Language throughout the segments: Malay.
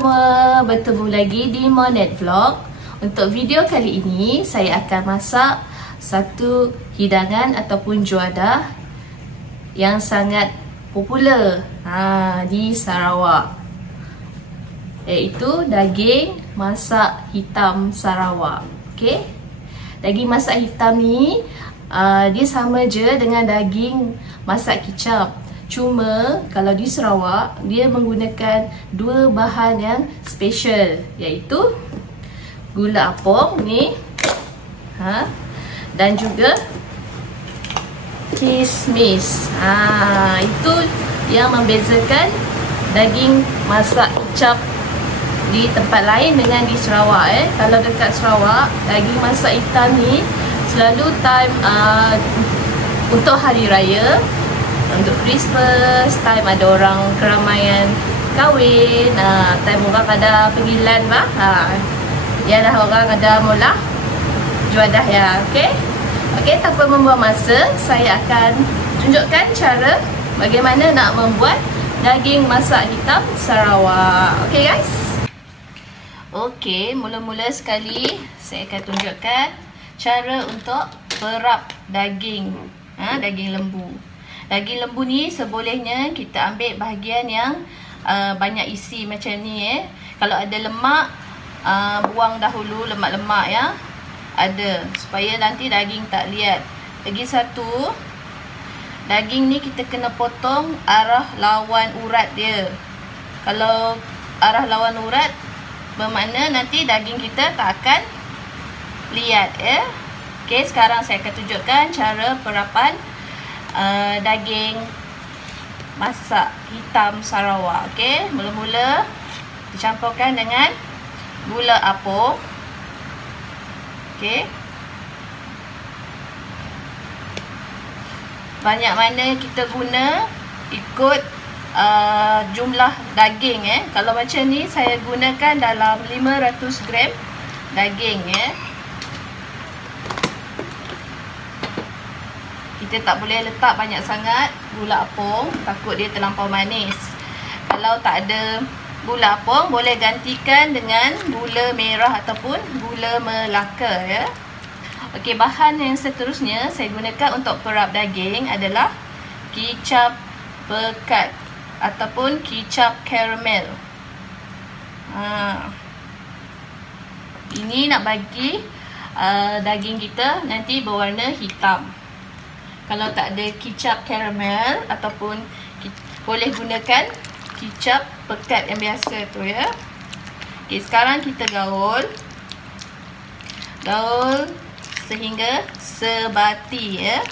semua, bertemu lagi di Monet Vlog. Untuk video kali ini, saya akan masak satu hidangan ataupun juadah yang sangat popular di Sarawak, iaitu daging masak hitam Sarawak. Okey, daging masak hitam ni dia sama je dengan daging masak kicap. Cuma kalau di Sarawak dia menggunakan dua bahan yang special, iaitu gula apung ni dan juga kismis. Itu yang membezakan daging masak kicap di tempat lain dengan di Sarawak. Kalau dekat Sarawak, daging masak hitam ni selalu time untuk hari raya, untuk Christmas, time ada orang keramaian kahwin, time orang ada panggilan ya dah orang ada mula juadah ya. Okey, tanpa membuang masa, saya akan tunjukkan cara bagaimana nak membuat daging masak hitam Sarawak. Okey guys. Okey, mula-mula sekali saya akan tunjukkan cara untuk perap daging, daging lembu. Daging lembu ni sebolehnya kita ambil bahagian yang banyak isi macam ni. Kalau ada lemak, buang dahulu lemak-lemak ya. Ada, supaya nanti daging tak liat. Lagi satu, daging ni kita kena potong arah lawan urat dia. Kalau arah lawan urat, bermakna nanti daging kita tak akan liat ya. Okey, sekarang saya akan tunjukkan cara perapan daging masak hitam Sarawak. Okey, mula-mula dicampurkan dengan gula apung. Okey, banyak mana kita guna ikut jumlah daging. Kalau macam ni saya gunakan dalam 500 gram daging Kita tak boleh letak banyak sangat gula apung, takut dia terlampau manis. Kalau tak ada gula apung, boleh gantikan dengan gula merah ataupun gula Melaka ya. Okey, bahan yang seterusnya saya gunakan untuk perap daging adalah kicap pekat ataupun kicap karamel. Ini nak bagi daging kita nanti berwarna hitam. Kalau tak ada kicap karamel ataupun boleh gunakan kicap pekat yang biasa tu ya. Okey, sekarang kita gaul sehingga sebati ya.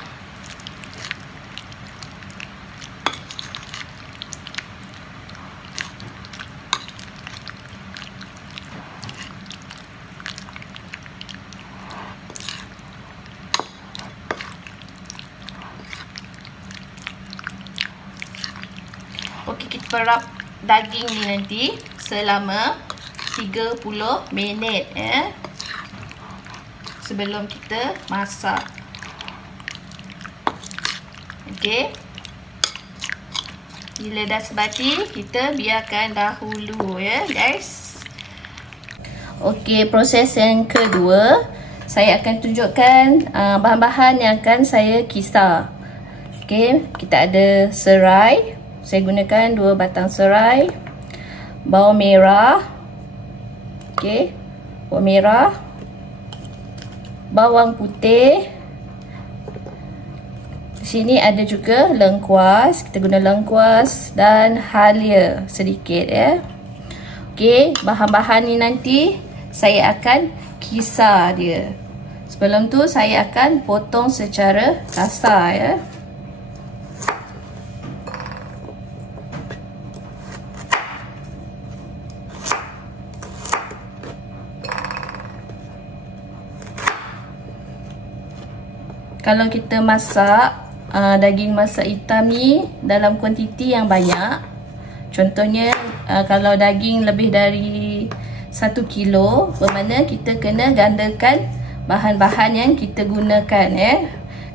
Okey, kita perap daging ni nanti selama 30 minit sebelum kita masak. Okey, bila dah sebati, kita biarkan dahulu ya guys. Okey, proses yang kedua, saya akan tunjukkan bahan-bahan yang akan saya kisar. Okey, kita ada serai. Saya gunakan 2 batang serai, bawang merah, okey, bawang merah, bawang putih. Di sini ada juga lengkuas, kita guna lengkuas dan halia sedikit ya. Okey, bahan-bahan ni nanti saya akan kisar dia. Sebelum tu saya akan potong secara kasar ya. Kalau kita masak daging masak hitam ni dalam kuantiti yang banyak, contohnya kalau daging lebih dari 1 kilo, bermakna kita kena gandakan bahan-bahan yang kita gunakan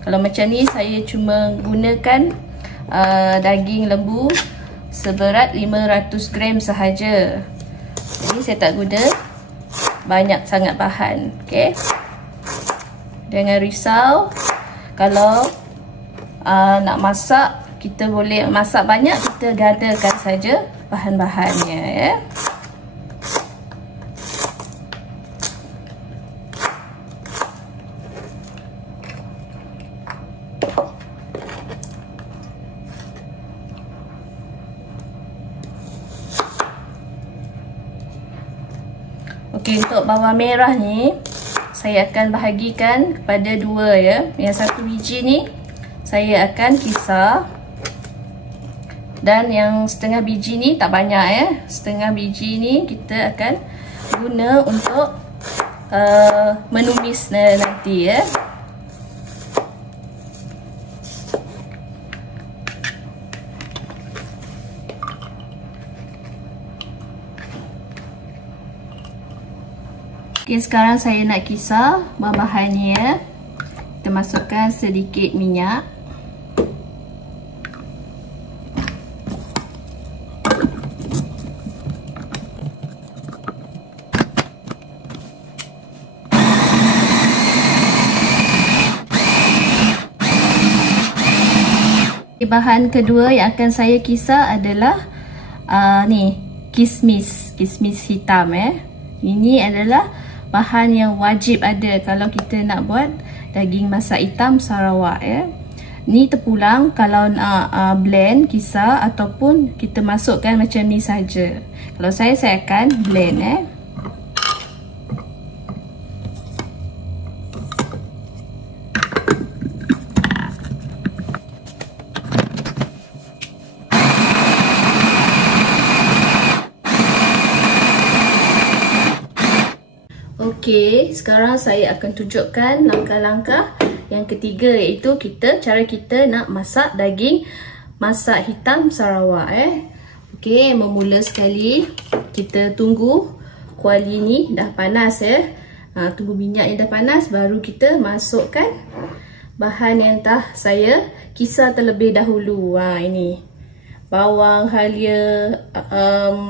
Kalau macam ni saya cuma gunakan daging lembu seberat 500 gram sahaja. Jadi saya tak guna banyak sangat bahan. Okey. Jangan risau kalau nak masak, kita boleh masak banyak, kita gandakan saja bahan-bahannya ya. Okey, untuk bawang merah ni saya akan bahagikan kepada 2 ya. Yang 1 biji ni saya akan kisar. Dan yang setengah biji ni tak banyak ya. Setengah biji ni kita akan guna untuk menumis nanti ya. Okey, sekarang saya nak kisar bahan-bahannya ya. Kita masukkan sedikit minyak. Bahan kedua yang akan saya kisar adalah ni, kismis hitam Ini adalah bahan yang wajib ada kalau kita nak buat daging masak hitam Sarawak ya. Ni terpulang kalau nak blend, kisar ataupun kita masukkan macam ni saja. Kalau saya akan blend Okey, sekarang saya akan tunjukkan langkah-langkah yang ketiga, iaitu cara kita nak masak daging masak hitam Sarawak Okey, memula sekali kita tunggu kuali ni dah panas tunggu minyak yang dah panas, baru kita masukkan bahan yang dah saya kisar terlebih dahulu. Ini bawang halia,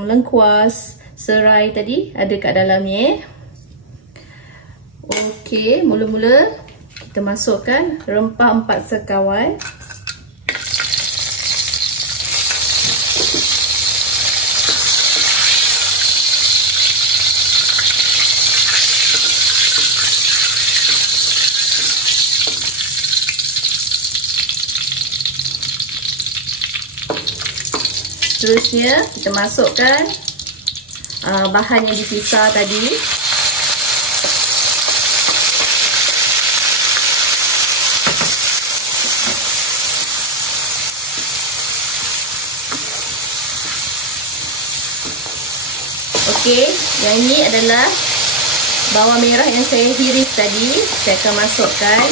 lengkuas, serai tadi ada kat dalam ni Okey, mula-mula kita masukkan rempah 4 sekawan. Seterusnya kita masukkan bahan yang dikisar tadi. Okey, yang ini adalah bawang merah yang saya hiris tadi. Saya akan masukkan.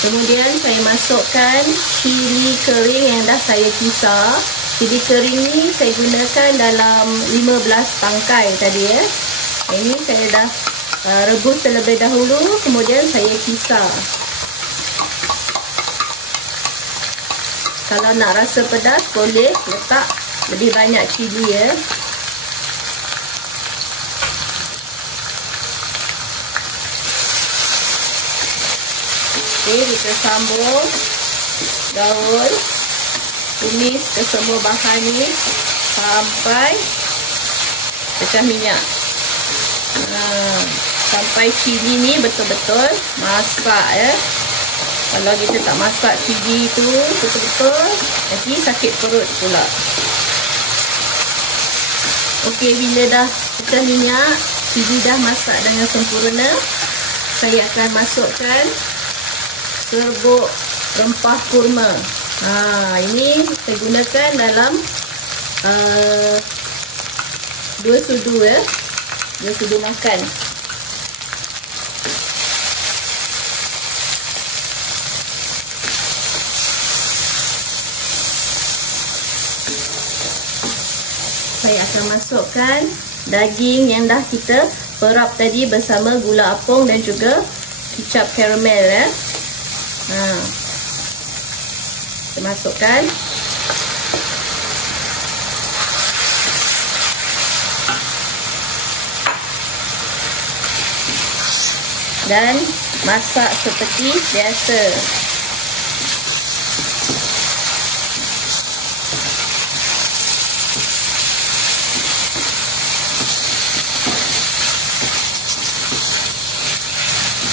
Kemudian saya masukkan cili kering yang dah saya kisar. Cili kering ni saya gunakan dalam 15 tangkai tadi Ini saya dah rebus terlebih dahulu, kemudian saya kisar. Kalau nak rasa pedas boleh letak lebih banyak cili Okey, kita sambung daun. Tumis ke semua bahan ni sampai pecah minyak. Sampai cili ni betul-betul masak Kalau kita tak masak cili tu betul-betul, nanti sakit perut pula. Okey, bila dah pecah minyak, cili dah masak dengan sempurna, saya akan masukkan serbuk rempah kurma. Ini saya gunakan dalam 2 sudu 2 sudu makan. Saya akan masukkan daging yang dah kita perap tadi bersama gula apung dan juga kicap karamel ya. Kita masukkan. Dan masak seperti biasa.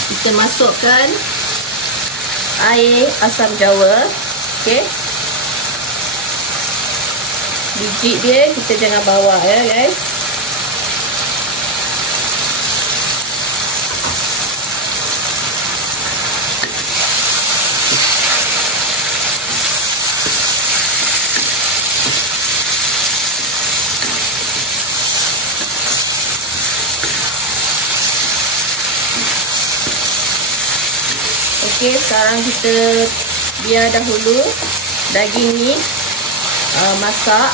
Kita masukkan air asam jawa. Okey. Biji dia kita jangan bawa ya guys. Okey, sekarang kita biar dahulu daging ni masak.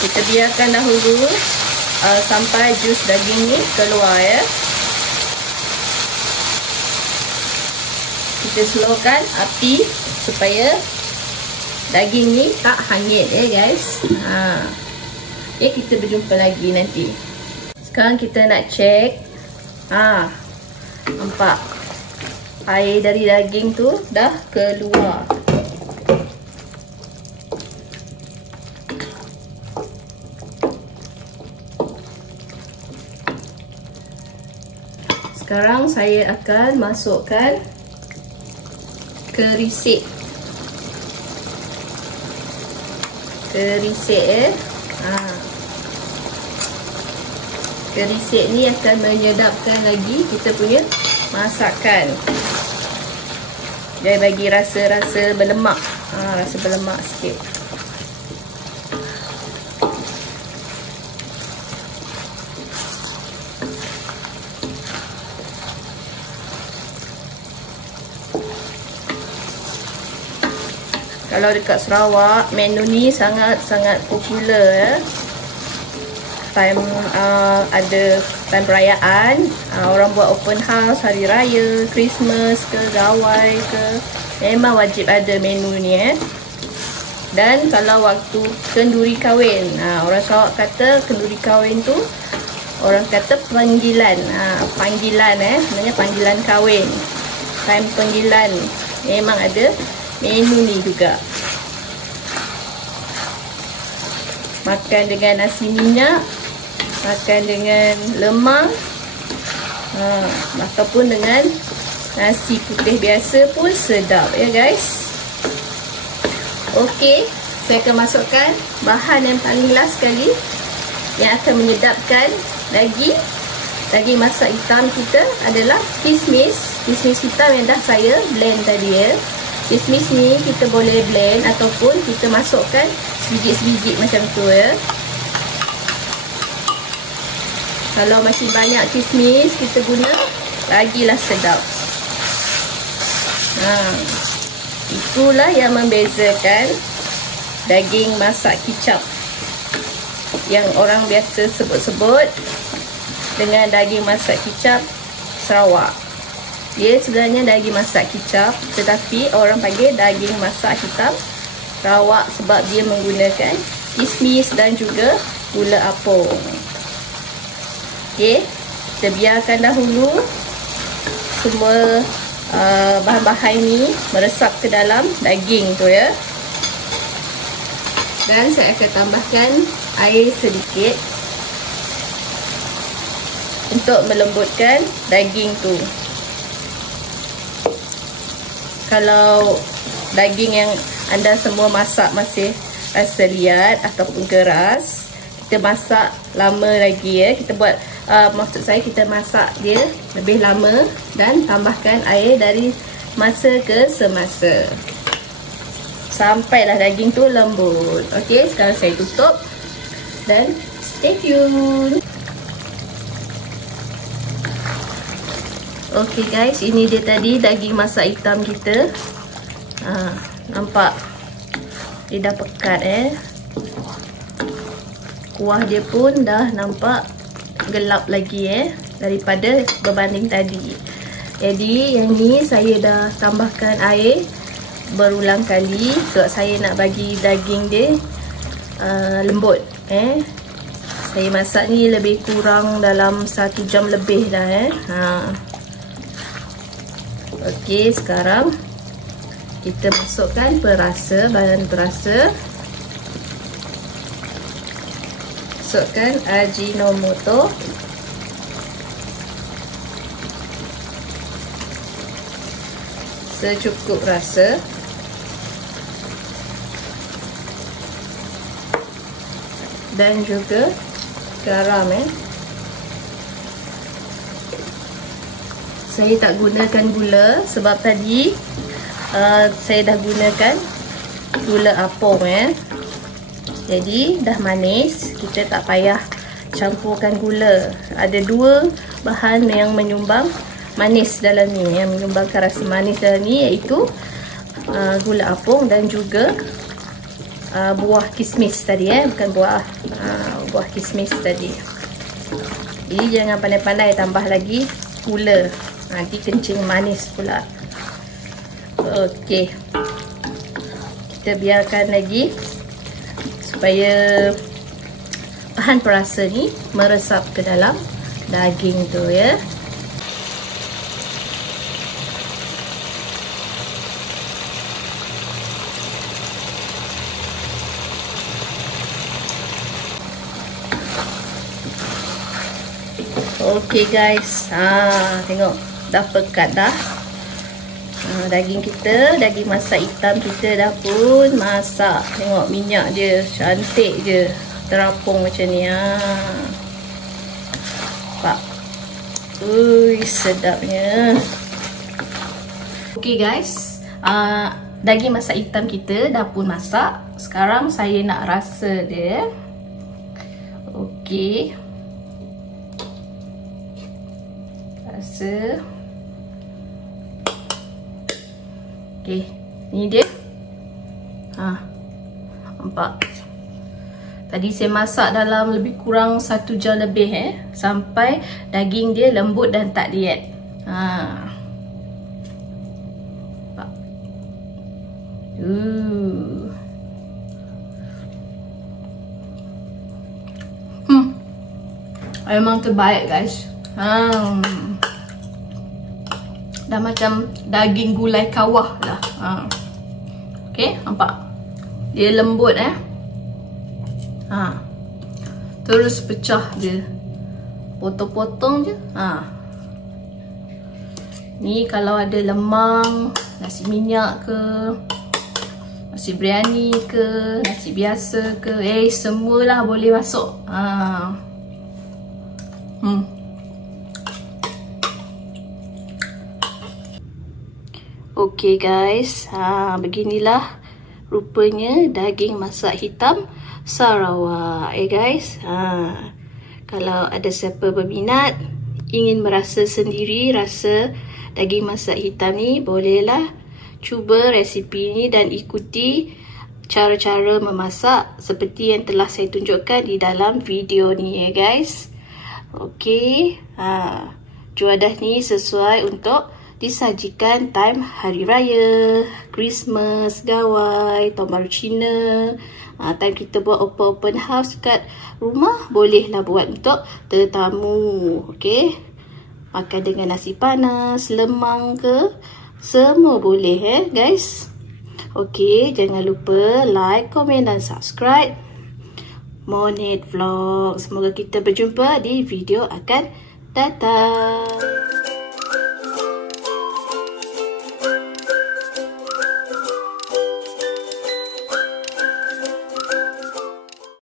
Kita biarkan dahulu sampai jus daging ni keluar ya. Kita slowkan api supaya daging ni tak hangit ya guys. Okay, kita berjumpa lagi nanti. Sekarang kita nak check. Nampak air dari daging tu dah keluar. Sekarang saya akan masukkan kerisik. Kerisik Kerisik ni akan menyedapkan lagi kita punya masakan. Dia bagi rasa-rasa berlemak. Rasa berlemak sikit. Kalau dekat Sarawak, menu ni sangat-sangat popular ya. Time ada time perayaan, orang buat open house, hari raya, Christmas ke, gawai ke, memang wajib ada menu ni Dan kalau waktu kenduri kahwin, orang Sarawak kata kenduri kahwin tu orang kata panggilan. Panggilan sebenarnya panggilan kahwin. Time panggilan memang ada menu ni juga. Makan dengan nasi minyak, makan dengan lemang, ataupun dengan nasi putih biasa pun sedap ya guys. Okey, saya akan masukkan bahan yang paling last sekali yang akan menyedapkan daging masak hitam kita adalah kismis. Kismis hitam yang dah saya blend tadi ya. Kismis ni kita boleh blend ataupun kita masukkan sebiji-sebiji macam tu ya. Kalau masih banyak kismis kita guna, lagilah sedap. Itulah yang membezakan daging masak kicap yang orang biasa sebut-sebut dengan daging masak kicap Sarawak. Dia sebenarnya daging masak kicap, tetapi orang panggil daging masak hitam Sarawak sebab dia menggunakan kismis dan juga gula apung. Okey, kita biarkan dahulu semua bahan-bahan ini meresap ke dalam daging tu ya. Dan saya akan tambahkan air sedikit untuk melembutkan daging tu. Kalau daging yang anda semua masak masih rasa liat ataupun keras, kita masak lama lagi ya. Kita buat maksud saya kita masak dia lebih lama dan tambahkan air dari masa ke semasa sampailah daging tu lembut. Okey, sekarang saya tutup dan stay tune. Okey guys, ini dia tadi daging masak hitam kita. Nampak Dia dah pekat kuah dia pun dah nampak gelap lagi daripada berbanding tadi. Jadi yang ni saya dah tambahkan air berulang kali sebab saya nak bagi daging dia lembut. Saya masak ni lebih kurang dalam 1 jam lebih dah. Okey, sekarang kita masukkan perasa, bahan perasa. Masukkan Ajinomoto. Secukup rasa. Dan juga garam. Saya tak gunakan gula sebab tadi saya dah gunakan gula apung jadi dah manis, kita tak payah campurkan gula. Ada 2 bahan yang menyumbang manis dalam ni, yang menyumbangkan rasa manis dalam ni, iaitu gula apung dan juga buah kismis tadi, bukan buah kismis tadi. Jadi jangan pandai-pandai tambah lagi gula, nanti kencing manis pula. Okey, kita biarkan lagi supaya bahan perasa ni meresap ke dalam daging tu Okey guys, tengok dah pekat dah. Daging kita, daging masak hitam kita dah pun masak. Tengok minyak dia cantik je, terapung macam ni. Nampak? Sedapnya. Okey guys, daging masak hitam kita dah pun masak. Sekarang saya nak rasa dia. Okey, rasa. Okey, ni dia. Nampak? Tadi saya masak dalam lebih kurang 1 jam lebih sampai daging dia lembut dan tak liat. Nampak? Memang terbaik guys. Dah macam daging gulai kawah lah. Okey, nampak? Dia lembut terus pecah je. Potong-potong je. Ni kalau ada lemang, nasi minyak ke, nasi biryani ke, nasi biasa ke, semualah boleh masuk. Okey guys, beginilah rupanya daging masak hitam Sarawak guys. Kalau ada siapa berminat, ingin merasa sendiri rasa daging masak hitam ni, bolehlah cuba resipi ni dan ikuti cara-cara memasak seperti yang telah saya tunjukkan di dalam video ni guys. Okey, juadah ni sesuai untuk disajikan time hari raya, Christmas, gawai, tahun baru Cina. Time kita buat open house kat rumah, bolehlah buat untuk tetamu. Okey, makan dengan nasi panas, lemang ke, semua boleh guys. Okey, jangan lupa like, komen dan subscribe Monit Vlog. Semoga kita berjumpa di video akan datang.